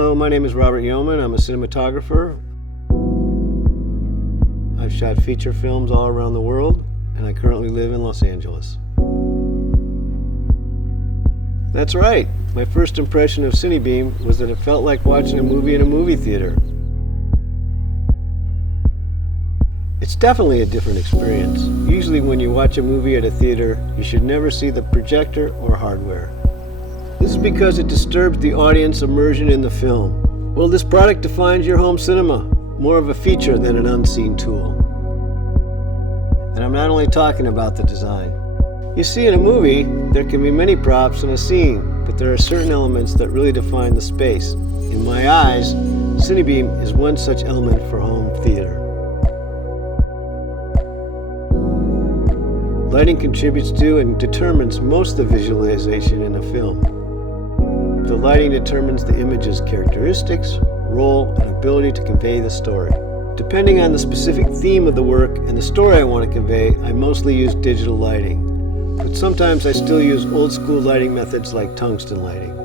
Hello, my name is Robert Yeoman. I'm a cinematographer. I've shot feature films all around the world, and I currently live in Los Angeles. That's right. My first impression of CineBeam was that it felt like watching a movie in a movie theater. It's definitely a different experience. Usually when you watch a movie at a theater, you should never see the projector or hardware. This is because it disturbs the audience immersion in the film. Well, this product defines your home cinema, more of a feature than an unseen tool. And I'm not only talking about the design. You see, in a movie, there can be many props in a scene, but there are certain elements that really define the space. In my eyes, CineBeam is one such element for home theater. Lighting contributes to and determines most of the visualization in a film. The lighting determines the image's characteristics, role, and ability to convey the story. Depending on the specific theme of the work and the story I want to convey, I mostly use digital lighting. But sometimes I still use old school lighting methods like tungsten lighting.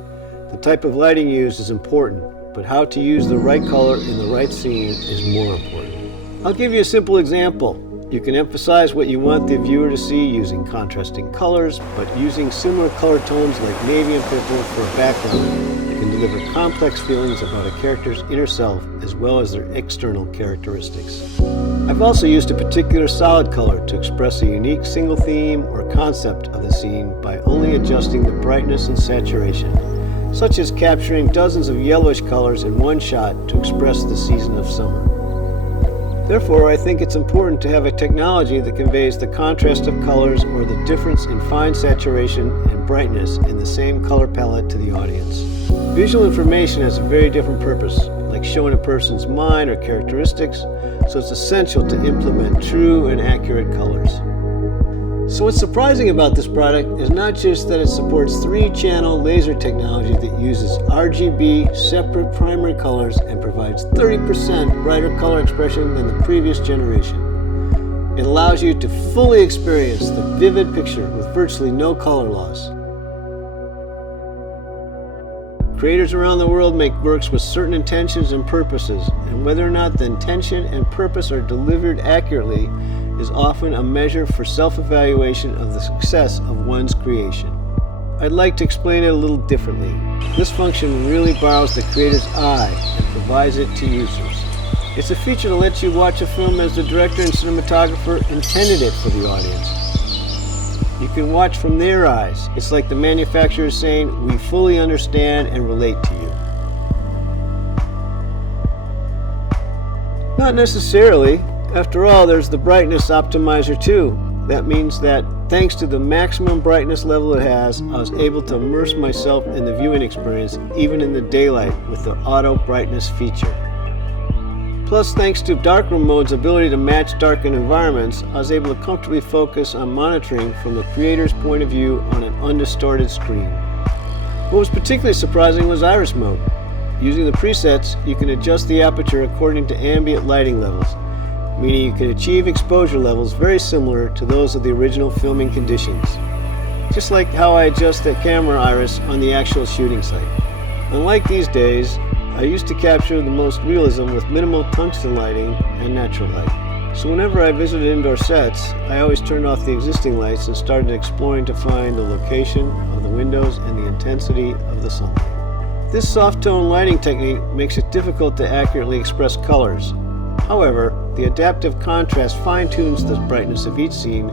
The type of lighting used is important, but how to use the right color in the right scene is more important. I'll give you a simple example. You can emphasize what you want the viewer to see using contrasting colors, but using similar color tones like navy and purple for a background, you can deliver complex feelings about a character's inner self as well as their external characteristics. I've also used a particular solid color to express a unique single theme or concept of the scene by only adjusting the brightness and saturation, such as capturing dozens of yellowish colors in one shot to express the season of summer. Therefore, I think it's important to have a technology that conveys the contrast of colors or the difference in fine saturation and brightness in the same color palette to the audience. Visual information has a very different purpose, like showing a person's mind or characteristics, so it's essential to implement true and accurate colors. So what's surprising about this product is not just that it supports 3-channel laser technology that uses RGB separate primary colors and provides 30% brighter color expression than the previous generation. It allows you to fully experience the vivid picture with virtually no color loss. Creators around the world make works with certain intentions and purposes, and whether or not the intention and purpose are delivered accurately is often a measure for self-evaluation of the success of one's creation. I'd like to explain it a little differently. This function really borrows the creator's eye and provides it to users. It's a feature that lets you watch a film as the director and cinematographer intended it for the audience. You can watch from their eyes. It's like the manufacturer is saying, "We fully understand and relate to you." Not necessarily. After all, there's the brightness optimizer too. That means that thanks to the maximum brightness level it has, I was able to immerse myself in the viewing experience even in the daylight with the auto brightness feature. Plus, thanks to darkroom mode's ability to match darkened environments, I was able to comfortably focus on monitoring from the creator's point of view on an undistorted screen. What was particularly surprising was iris mode. Using the presets, you can adjust the aperture according to ambient lighting levels, meaning you can achieve exposure levels very similar to those of the original filming conditions, just like how I adjust the camera iris on the actual shooting site. Unlike these days, I used to capture the most realism with minimal tungsten lighting and natural light. So whenever I visited indoor sets, I always turned off the existing lights and started exploring to find the location of the windows and the intensity of the sunlight. This soft tone lighting technique makes it difficult to accurately express colors. However, the adaptive contrast fine-tunes the brightness of each scene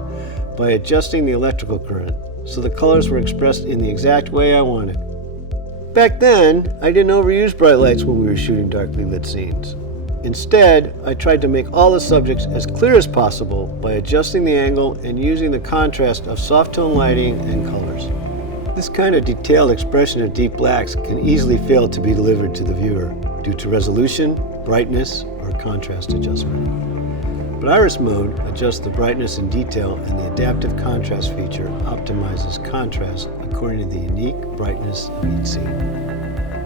by adjusting the electrical current, so the colors were expressed in the exact way I wanted. Back then, I didn't overuse bright lights when we were shooting darkly lit scenes. Instead, I tried to make all the subjects as clear as possible by adjusting the angle and using the contrast of soft tone lighting and colors. This kind of detailed expression of deep blacks can easily fail to be delivered to the viewer due to resolution, brightness, or contrast adjustment. But iris mode adjusts the brightness and detail, and the adaptive contrast feature optimizes contrast according to the unique brightness of each scene.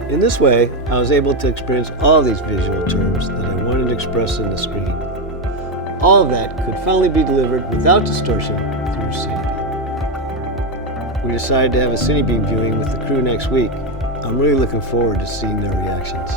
In this way, I was able to experience all of these visual terms that I wanted to express in the screen. All of that could finally be delivered without distortion through CineBeam. We decided to have a CineBeam viewing with the crew next week, I'm really looking forward to seeing their reactions.